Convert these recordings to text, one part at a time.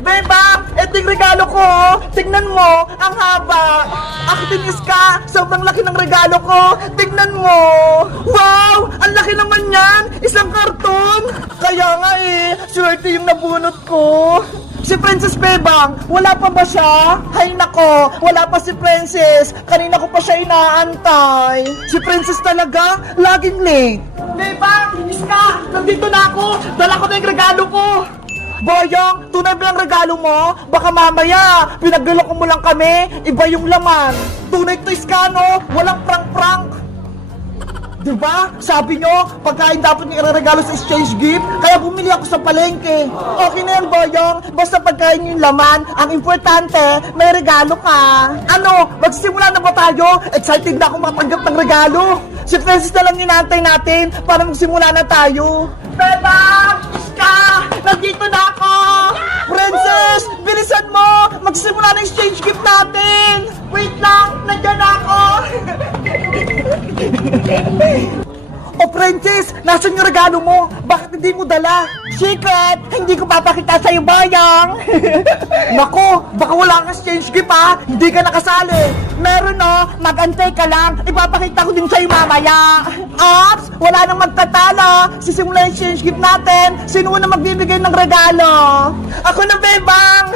Bebang, ito yung regalo ko. Tignan mo, ang haba. Acting ka, sobrang laki ng regalo ko. Tignan mo. Wow, ang laki naman yan. Isang karton. Kaya nga swerte yung nabunot ko. Si Princess Bebang, wala pa ba siya? Hay nako, wala pa si Princess. Kanina ko pa siya inaantay. Si Princess talaga, laging late. Bebang, Iska, nandito na ako. Dala ko na yung regalo ko. Boyong, tunay ba yung regalo mo? Baka mamaya, pinagluloko mo lang kami, iba yung laman. Tunay to, Iska, no? Walang prank-prank. Diba? Sabi nyo, pagkain dapat nyo i-regalo sa exchange gift, kaya bumili ako sa palengke. Okay na yan, Boyong. Basta pagkain nyo yung laman, ang importante, may regalo ka. Ano, magsisimula na ba tayo? Excited na ako matanggap ng regalo. Si Princess na lang inaantay natin para magsimula na tayo. Beba! Iska! Nandito na ako! Princess! Bilisan mo! Magsisimula na exchange gift natin! Wait lang! Nandiyan na ako! O Princess, nasan yung regalo mo? Bakit hindi mo dala? Secret! Hindi ko papakita sa'yo, Boyong! Nako, baka wala kang exchange gift ha! Hindi ka nakasali! Meron mag-antay ka lang! Ipapakita ko din sa'yo mamaya! Ops! Wala nang magtatalo! Sisimula yung exchange gift natin! Sino na magbibigay ng regalo? Ako na, Bebang!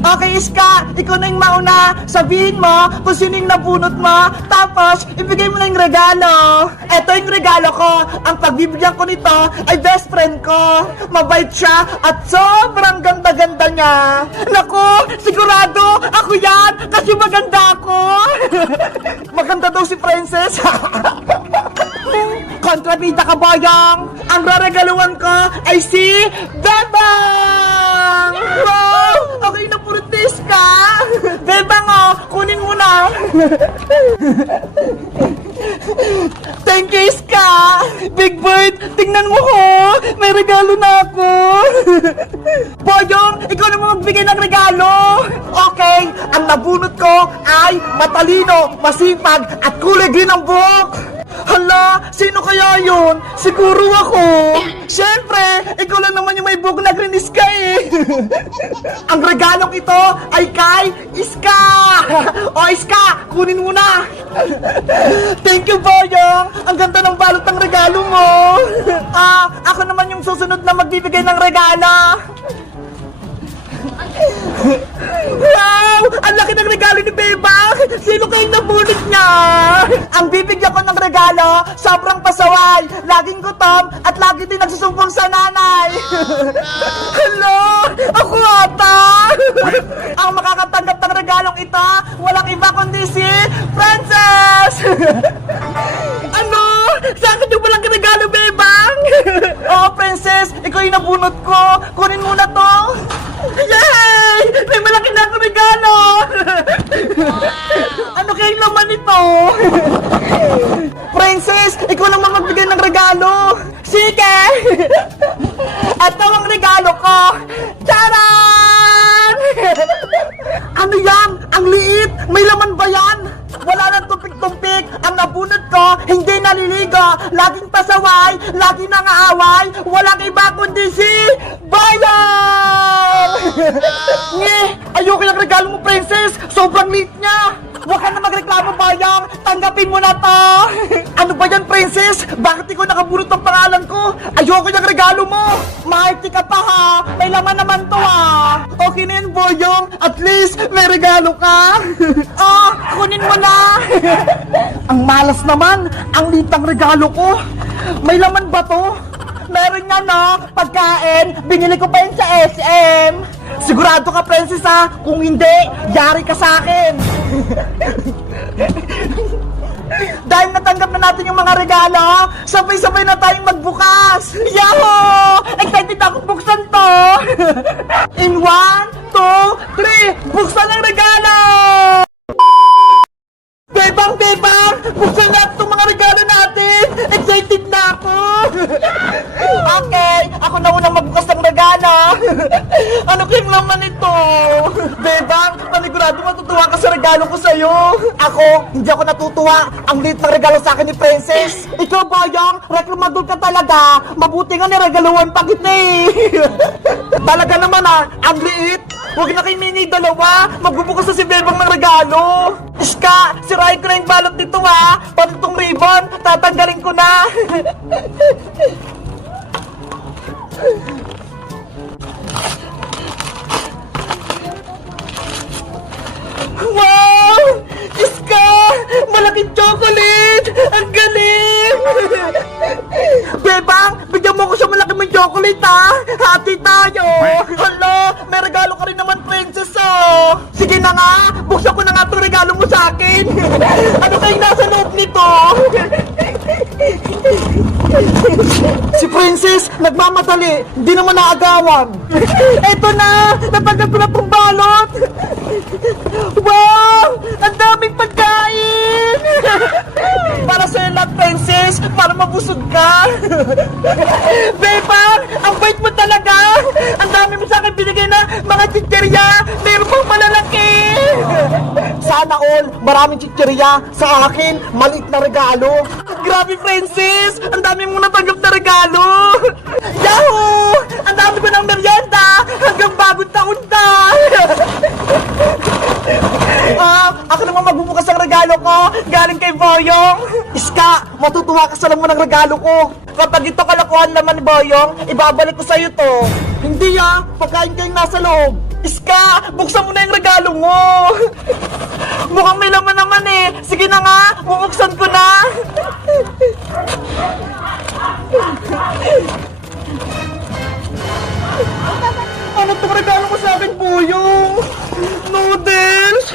Okay, Iska, ikaw na yung mauna. Sabihin mo kung sino yung nabunot mo. Tapos, ibigay mo na yung regalo. Eto yung regalo ko. Ang pagbibigyan ko nito ay best friend ko. Mabait siya at sobrang ganda-ganda niya. Naku, sigurado ako yan kasi maganda ako. Maganda daw si Princess. Kontrabida ka, Boyong. Ang raregaluhan ko ay si Bebang! Wow! Okay na puritis ka! Bebang, kunin mo na! Thank you, Iska! Big Bird, tingnan mo ko! May regalo na ako! Boyong, ikaw naman magbigay ng regalo! Okay, ang nabunot ko ay matalino, masipag, at kulay green ang buhok! Hala, sino kaya yun? Siguro ako. Siyempre, ikaw lang naman yung may buhok na green, Iska Ang regalong ito ay kay Iska. O Iska, kunin mo na. Thank you, Boyong. Ang ganda ng balot ng regalo mo. Ako naman yung susunod na magbibigay ng regalo. Wow! Ang laki ng regalo ni Bebang! Sino kayong nabunot niya? Ang bibigyan ko ng regalo, sobrang pasaway, laging gutom, at lagi din nagsusumbong sa nanay. Hello! Ako ata! Ang makakatanggap ng regalong ito, walang iba kundi si Princess! Ano? Sa akin yung walang regalo, Bebang? Oo, Princess, ikaw yung nabunot ko. Kunin mo na to. Yay! May malaki na akong regalo! Ano kayong laman nito? Princess, ikaw naman magbigay ng regalo! Sige! Ito ang regalo ko! Charan! Ano yan? Ang liit! May laman ba yan? Wala nang tumpik-tumpik! Ang nabunot ko, hindi naliligo! Laging pasaway! Laging nangaaway! Walang iba kundi si Boyong! Ayoko yung regalo mo, Princess! Sobrang liit niya! Huwag ka na magreklamo, Boyong! Tanggapin mo na to! Ano ba yan, Princess? Bakit ikaw nakabunot ng pangalan ko? Ayoko yung regalo mo! Mahiti ka pa ha! May laman naman to ha! Okay na yan, Boyong! At least, may regalo ka! Kunin mo na! Ang malas naman! Ang litang regalo ko! May laman ba to? Meron nga pagkain, binili ko pa yun sa SM. Sigurado ka, Princess ha? Kung hindi, yari ka sa akin. Dahil natanggap na natin yung mga regalo, sabay-sabay na tayong magbukas. Yahoo! Excited akong buksan to. In 1, 2, 3, buksan ang regalo! Bebang! Buksan natin itong mga regalo natin! Excited na ako! Okay, ako na unang magbukas ng regalo! Ano kayong laman ito? Bebang, panigurado matutuwa ka sa regalo ko sa'yo! Ako, hindi ako natutuwa! Ang liit ng regalo sa akin ni Princess! Ikaw, Boyong, reklamador ka talaga! Mabuti nga niregaluhan pa kita eh! Talaga naman ang liit! Huwag na kayo mini dalawa. Magbubukas na si Bebang ng regalo. Iska, sirahin ko na yung balot nito ha. Pati itong ribbon, tatanggalin ko na. Wow! Iska! Malaking chocolate! Ang galing! Bebang, bigyan mo ko siya malaki mong chocolate ha! Hati tayo! Hala, may regalo ka rin naman, princess oh! Sige na nga, buksan ko na nga itong regalo mo sa akin! Ano kayong nasa loob nito? Si Princess, nagmamadali, hindi naman naagawan. Eto na, natanggal ko na itong balot. Wow, ang daming pagkain. Para sa'yo lang, Princess, para mabusog ka. Bebang, ang bait mo talaga. Ang dami mo sa akin binigay na mga chicherya. Meron pang malalaki. Sana all, maraming chicherya. Sa akin, maliit na regalo. Grabe, Princess! Ang dami mong natanggap na regalo! Yahoo! Ang dami ko ng merienda! Hanggang bagong taon na! Ako naman magbubukas ang regalo ko! Galing kay Boyong! Iska, matutuwa ka sa laman ng regalo ko! Kapag ito kalakuhan naman ni Boyong, ibabalik ko sa'yo to! Hindi pagkain kayong nasa loob! Iska, buksan mo na yung regalo mo! Mukhang may laman naman eh! Sige na nga, bubuksan ko na! Ano itong regalo ko sa akin, Boyong? Noodles!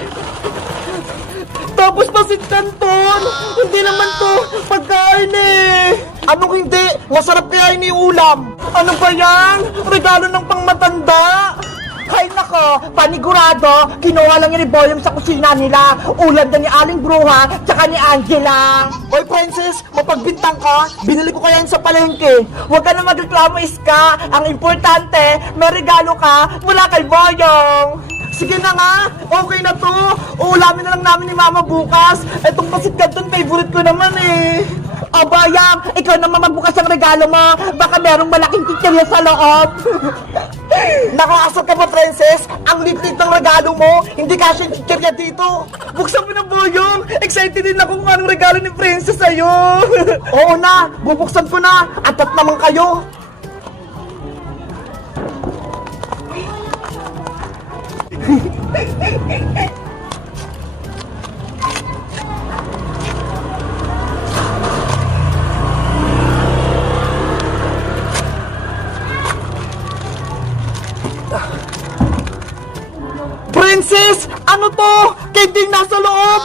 Tapos pasit canton! Hindi naman to pagkain eh! Anong hindi? Masarap kaya iniulam! Ano ba yan? Regalo ng pangmatanda! Hay nako, panigurado, kinuha lang yun ni Boyong sa kusina nila. Ulam na ni Aling Bruha, tsaka ni Angela. Hoy Princess, mapagbintang ka, binili ko kaya yun sa palengke. Huwag ka na magreklamo, Iska. Ang importante, may regalo ka mula kay Boyong. Sige na nga, okay na to. Uulamin na lang namin ni Mama bukas. Etong pasit canton, favorite ko naman eh. Abayang, ikaw naman magbukas ang regalo mo. Baka merong malaking chicherya sa loob. Nakaasar ka ba, Princess? Ang lit-lit ng regalo mo. Hindi kasi yung chicherya dito. Buksan mo na, Boyong. Excited din ako kung anong regalo ni Princess sa'yo. Oo na, bubuksan ko na. Atat naman kayo. Princess! Ano to? Candy nasa loob!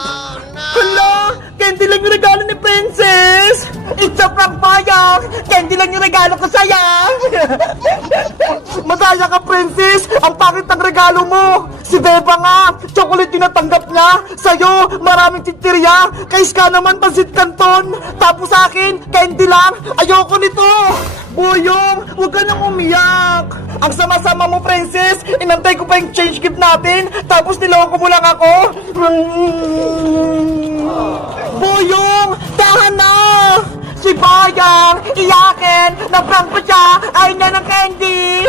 Hala! Candy lang yung regalo ni Princess! It's a prank, Boyong! Candy lang yung regalo ko sa'yo! Madaya ka, Princess! Ang pangit ng regalo mo! Si Beba nga! Chocolate yung natanggap niya! Sa'yo, maraming chichirya! Kay Ska naman, pansit canton! Tapos sa akin, candy lang! Ayoko nito! Boyong, huwag ka nang umiyak! Ang sama-sama mo, Princess! Inantay ko pa yung change gift natin! Tapos niloko mo lang ako! Boyong! Tahan na! Si Boyong! Iyakin! Na-prank ko siya! Ayaw niya ng candy!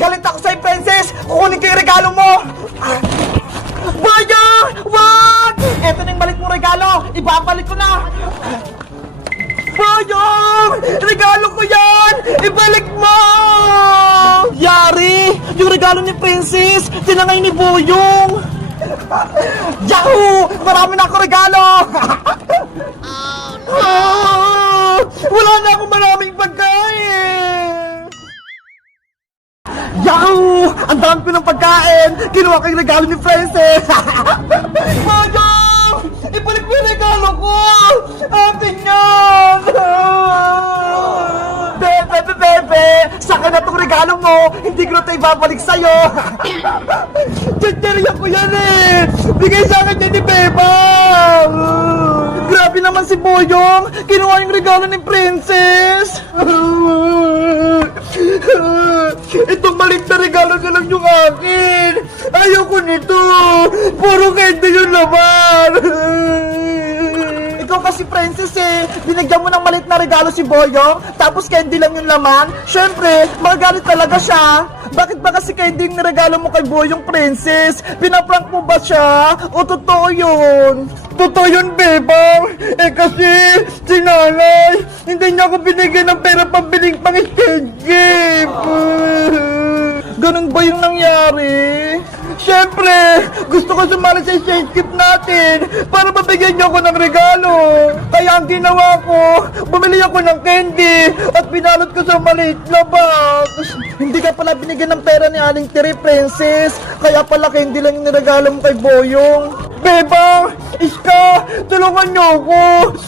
Galit ako sa'yo, Princess! Kukunin ko yung regalo mo! Boyong! Wag! Eto na yung balik mong regalo! Ibabalik ko na! Boyong! Regalo ko yan! Ibalik mo! Yari! Yung regalo ni Princess, tinangay ni Boyong! Yahoo! Marami na ako regalo! Wala na akong maraming pagkain! Yahoo! Ang dami ko ng pagkain! Kinuha ko yung regalo ni Princess! Boyong! Ibalik mo yung regalo ko! Atin yan! Bebe! Saka na itong regalo mo! Hindi ko na ito ibabalik sa'yo! Chicherya ko yan eh! Bigay sa akin yan ni Beba! Grabe naman si Boyong! Kinuha yung regalo ni Princess! Itong maliit na regalo na lang yung akin! Ayoko nito! Puro candy yung laman! Ikaw kasi, Princess eh! Binigyan mo ng maliit na regalo si Boyong, tapos candy lang yung laman. Siyempre, magalit talaga siya. Bakit ba kasi candy yung niregalo mo kay Boyong Princess? Pinaprank mo ba siya? O totoo yun? Totoo yun, Bebang. Eh kasi, si nanay, hindi niya ako binigyan ng pera pambiling pang skate game. Ganun ba yung nangyari? Siyempre, gusto ko sumali sa skate game natin para mabigyan niyo ako ng regalo. Kaya ang ginawa ko, bumili ako ng candy at pinalot ko sa maliit na box. Hindi ka pala binigyan ng pera ni Aling Tiri, Princess. Kaya pala candy lang yung niregalo mo kay Boyong. Bebang! Iska! Tulungan niyo ako!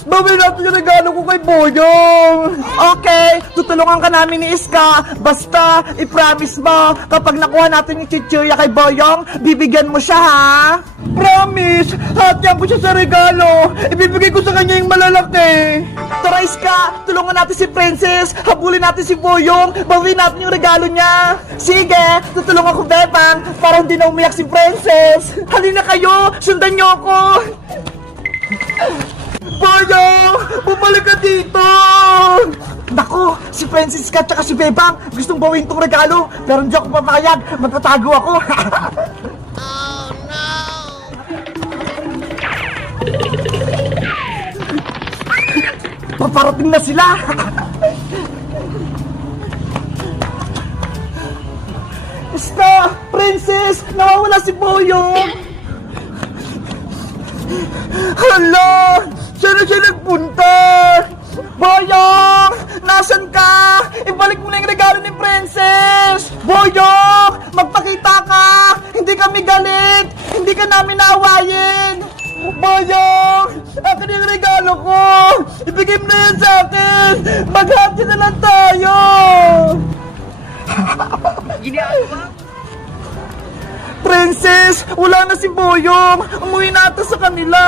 Bawin natin yung regalo ko kay Boyong! Okay! Tutulungan ka namin ni Iska! Basta, i-promise mo, kapag nakuha natin yung chichirya kay Boyong, bibigyan mo siya, ha? Promise! Hatyan ko siya sa regalo! Ibibigay ko sa kanya yung malalaki! Tara, Iska! Tulungan natin si Princess! Habulin natin si Boyong! Bawin natin yung regalo niya! Sige! Tutulungan ko, Bebang! Para hindi na umiyak si Princess! Halina kayo! Sundan niyo ako! Boyong! Bumalik ka dito! Naku! Si Francisca at si Bebang gustong bawin tong regalo pero hindi ako papayag. Magtatago ako. Oh no! Paparating na sila! Iska! Princess! Nawawala si Boyong! Hala! Saan na siya nagpunta? Boyong! Nasaan ka? Ibalik mo na yung regalo ni Princess! Boyong! Magpakita ka! Hindi kami galit! Hindi ka namin naawayin! Boyong! Akin yung regalo ko! Ibigay mo na yan sa akin! Maghati na lang tayo! Princess! Wala na si Boyong! Umuwi na ata sa kanila!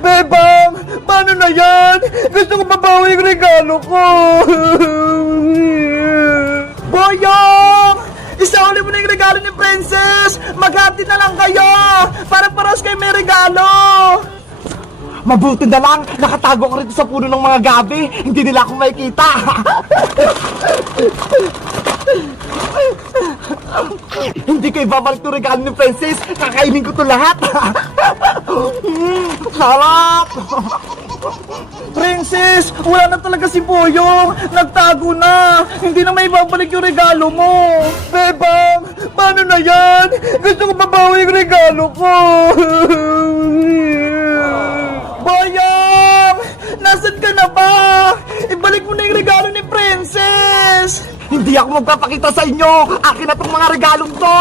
Bebang! Paano na yan? Gusto ko mabawi yung regalo ko! Boyong! Isauli mo na yung regalo ni Princess! Maghati na lang kayo! Para paras kayo may regalo! Mabuti na lang! Nakatago ko rito sa puno ng mga gabi! Hindi nila ako makikita! Hindi kayo babalik ng regalo ni Princess! Kakainin ko to lahat! Sarap! Princess! Wala na talaga si Boyong! Nagtago na! Hindi na may babalik yung regalo mo! Bebang! Paano na yan? Gusto ko mabawi yung regalo ko! Boyong! Nasaan ka na ba? Ibalik mo na yung regalo ni Princess! Hindi ako magpapakita sa inyo! Akin na tong mga regalong to!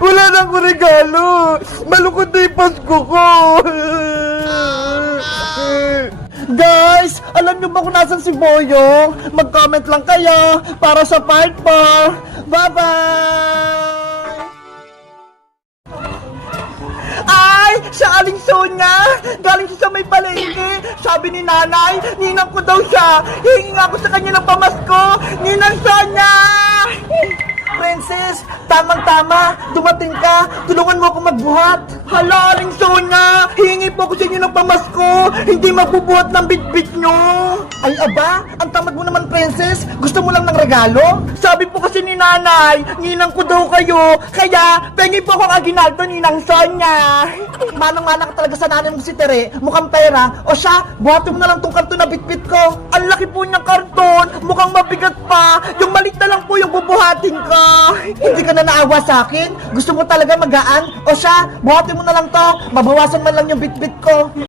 Wala na akong regalo! Malungkot na yung Pasko ko! Guys! Alam niyo ba kung nasan si Boyong? Mag-comment lang kayo para sa part 4! Bye-bye! Ay! Siya Aling Sonia! Galing siya sa may palengke! Sabi ni nanay, ninang ko daw siya! Hihingi nga ako sa kanya ng pamasko! Ninang Sonia! Princess, tamang-tama, dumating ka, tulungan mo ako magbuhat. Hala, Aling Sonia, hihingi po ako sa inyo ng pamasko, hindi magbubuhat ng bitbit nyo. Ay aba, ang tamad mo naman, Princess, gusto mo lang ng regalo? Sabi po kasi ni nanay, ninang ko daw kayo, kaya pengi po akong aginaldo, Ninang Sonia. Manang-manang ka talaga sa nanay mo si Tere, mukhang pera, o siya, buhatin mo na lang tong karton na bitbit ko. Ang laki po niyang karton, mukhang mabigat pa, yung malit na lang po yung bubuhatin ko. Hindi ka na naawa sa akin? Gusto mo talaga magaan? O siya, buhatin mo na lang to. Mabawasan man lang yung bitbit ko.